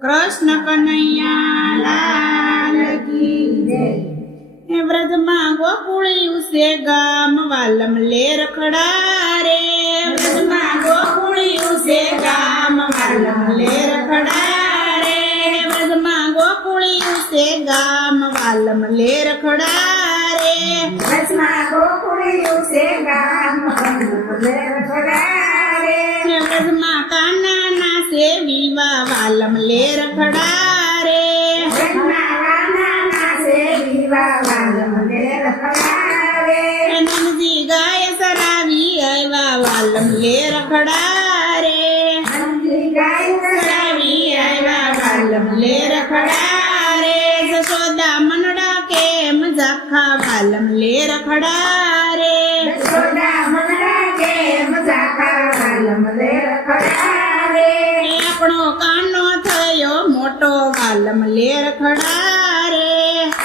કૃષ્ણ કનૈયા લાલ કી જય। હે વ્રજમાં ગોકુળિયું છે ગામ વાલમ લે રખડા રે। વ્રજમાં ગોકુળિયું છે ગામ વાલમ લે રખડા રે। વ્રજમાં ગોકુળિયું છે ગામ વાલમ લે રખડા રે। વ્રજમાં ગોકુળિયું છે ગામ વાલમ લે રખડા રે। વ્રજમાં કાનાના છે વિવા વાલમ લે રખડા રે। વ્રજમાં કાનાના છે વિવા વાલમ લે રખડા રે। નંદજી ગાય સરાવી આવ્યા વાલમ લે રખડા રે। નંદી ગાય સરાવી આવ્યા વાલમ લે રખડા રે। જશોદા મનડા કેમ ઝાખા વાલમ લે રખડા રે। યશોદા મનડા કેમ ઝાખા વાલમ લે રખડા રે। આપણો કાનો થયો મોટો વાલમ લે રખડા રે।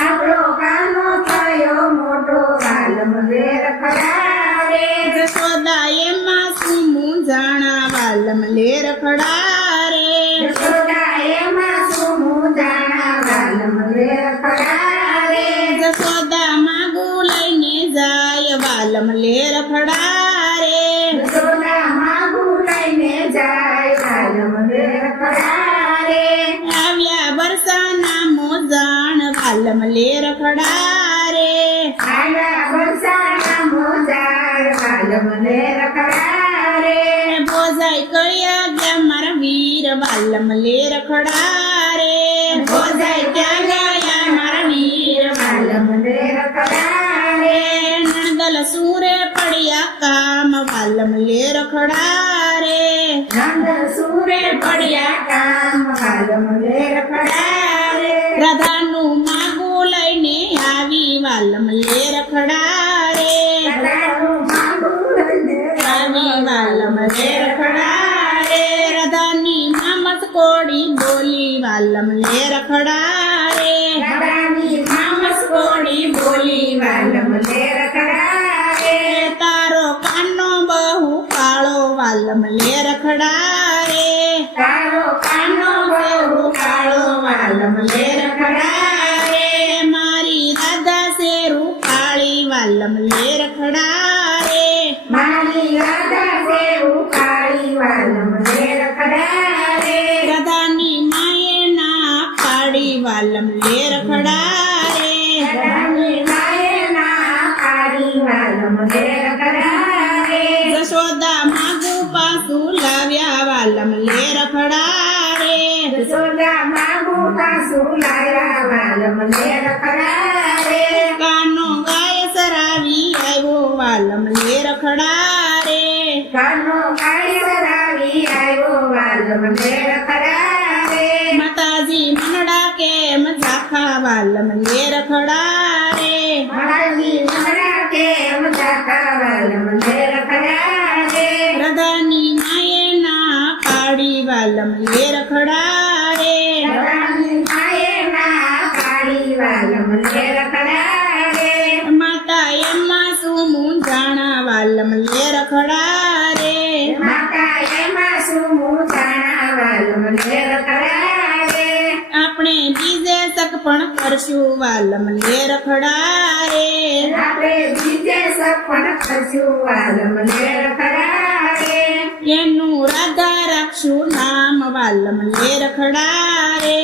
આપણો કાનો થયો મોટો વાલમ લે રખડા રે। જશોદા એમાં શું મૂંઝાણા વાલમ લે રખડા રે। યશોદા એમાં શું મૂંઝાણા વાલમ લે રખડા રે। જશોદા માગું લઈને જાય વાલમ લે રખડા રે। યશોદા માગું લઈને જાય વાલમ લે રખડા રે। આવ્યા બરસાના મોજાણ વાલમ લે રખડા રે। આયા વરસાદના મોજાળ વાલમ લે રખડા રે। ભોજાઈ કયા ગયા મારા વીર વાલમ લે રખડા રે। ભોજાઈ ક્યાં ગયા મારા વીર વાલમ લે રખડા રે। નણદલ સૂરે પડ્યા કામ વાલમ લે રખડા રે। નંદ સૂરે પડ્યા કામ વાલમ લે રખડા રે। રાધાનું માગું લઈને આવી વાલમ લે રખડા રે। રાધાનું માગું લઈને આવી વાલમ લે રખડા રે। રાધાની મામસ કોડી બોલી વાલમ લે રખડા રે। રાધાની મામસ કોડી બોલી વાલમ લે રખડા રે। તારો કાનો બહુ કાળો વાલમ લે રખડા રે। તારો કાનો બહુ કાળો વાલમ લે રખડા રે। મારી રાધા છે રૂપાળી વાલમ લે રખડા રે। મારી રાધા છે ઉકાળી વાલમ લે રખડા રે। રાધાની માએ ના પાડી વાલમ લે રખડા રે। રાધાની માએ ના પાડી વાલમ લે રખડા રે। જશોદા માગું પાછું લાવ્યા વાલમ લે રખડા રે। યશોદા માગું પાછું લાવ્યા વાલમ લે રખડા રે। કાનો ગાય સરાવી આવ્યો વાલમ લે રખડા રે। કાનો કાળી સરાવી આવ્યો વાલમ લે રખડા રે। માતાજી મનડા કેમ ઝાખા વાલમ લે રખડા રે। માતાજી મનડા કેમ ઝાખા વાલમ લે રખડા રે। રાધાની માએ ના પાડી વાલમ લે રખડા રે। રાધાની માએ ના પાડી વાલમ લે રખડા રે। માતા એમાં શું મૂંઝાણા વાલમ લે રખડા રે। માતા એમાં શું મૂંઝાણા વાલમ લે રખડા રે। આપણે બીજે તક પણ કરશું વાલમ લે રખડા રે। આપણે બીજે સપન કરશું વાલમ લે રખડા રે। એનું રાધા રાખશું નામ વાલમ લે રખડા રે।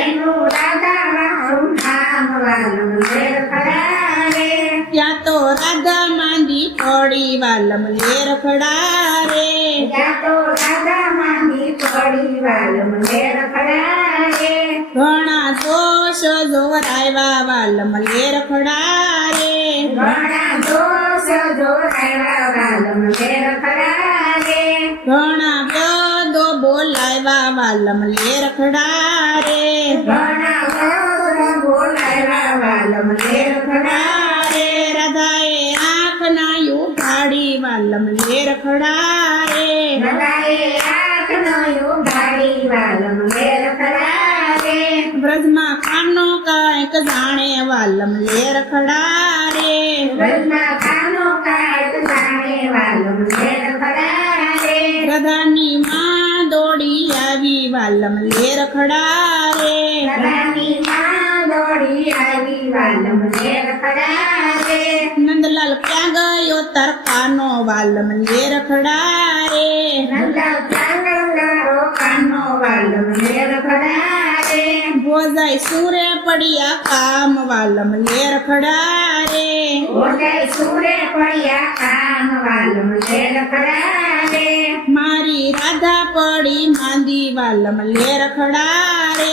એનું રાધા રાખું નામ વાલમ લે રખડા રે। ત્યાં તો રાધા માંડી પડી વાલમ લે રખડા રે। ત્યાં તો રાધા માંડી પડી વાલમ લે રખડા રે। ઘણા દોષ જોરાવ્યા વાલમ લે રખડા રે। ઘણા દોષ જોરાવ્યા વાલમ લે રખડા રે। ઘણા પદો બોલાવ્યા વાલમ લે રખડા રે। ઘણા વર બોલાવ્યા વાલમ લે રખડા રે। રાધાએ આંખ ના ઉઘાડી વાલમ લે રખડા રે। રાધાએ આંખ ન ઉઘાડી વાલમ લે રખડા રે। વ્રજમાં કાનો કાંઈક જાણે વાલમ લે રખડા રે। વ્રજમાં કાનો કાંઈક જાણે વાલમ લે રખડા રે। રાધાની માં દોડી આવી વાલમ વાલમ લે રખડા રે રાધાની માં દોડી આવી વાલમ લે રખડા રે નંદલાલ ક્યાં ગયો તાર કાનો વાલમ લે રખડા રે નંદલાલ ચાંગલારો કાનો વાલમ લે રખડા રે ભોજાઈ સુરે પડ્યા કામ વાલમ લે રખડા રે ઓજાય સુરે પડ્યા કામ વાલમ લે રખડા રે મારી રાધા પડી માંદી વાલમ લે રખડા રે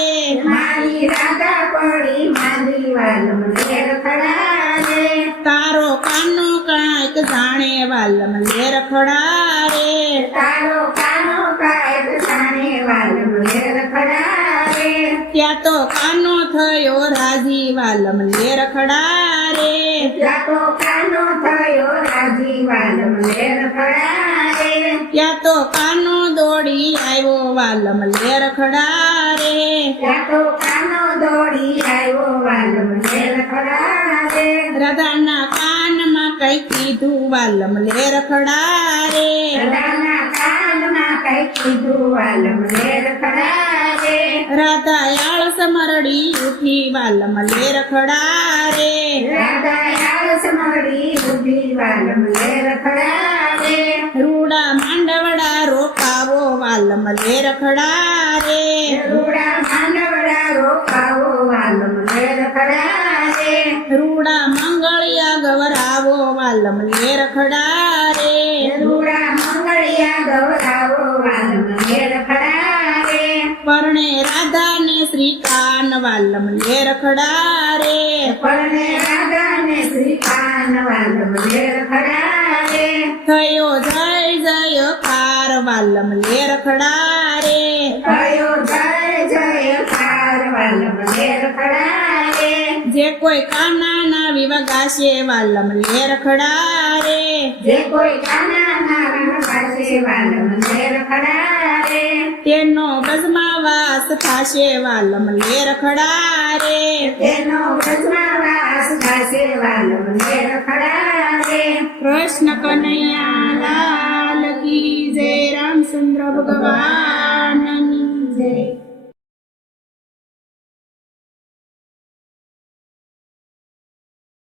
મારી રાધા પડી માંદી વાલમ લે રખડા રે તારો કાનો કાંઈક જાણે વાલમ લે રખડા રે તારો કાનો કાયદ જાણે વાલમ લે રખડા રે ત્યાં તો કાનો થયો રાજી વાલમ લે રખડા રે ત્યાં તો કાનો થયો રાજી વાલમ લે રખડા રે ત્યાં તો કાનો દોડી આવ્યો વાલમ લે રખડા રે ત્યાં તો કાનો દોડી આવ્યો વાલમ લે રખડા રે રાધાના કાનમાં કઈ કીધું વાલમ લે રખડા રે રાધાના કાનમાં કઈ કીધું વાલમ લે રખડા રે રાધા આળસ મરડી ઉઠી વાલમ લે રખડા રે રાધા આળસ મળી ઉભી વાલમ લે રખડા રે રૂડા માંડવડા રોકાવો વાલમ લે રખડા રે રૂડા માંડવડા રોકાવો વાલમ લે રખડા રે રૂડા મંગળિયા ગવરાવો વાલમ લે રખડા રે રૂડા મંગળિયા ગૌરાવો વાલમ લે રખડા રે પરણે રાધા ને શ્રીકાન વાલમ લે રખડા રે પરણે રાધા ને શ્રીકાન વાલમ લે રખડા રે થયો જય જયકાર વાલમ લે રખડા રે કયો જય જયકાર વાલમ લે રખડા રે જે કોઈ કાના ના વિવગાશે વાલમ લે રખડા રે જે કોઈ કાના ના પાસે વાલમ લે રખડા રે તેનો બસમાં વાસ થાશે વાલમ લે રખડા રે તેનો વ્રજમાં વાસ થશે વાલમ લે રખડા રે કૃષ્ણ કનૈયા લાલ કી જય રામચંદ્ર ભગવાનની જય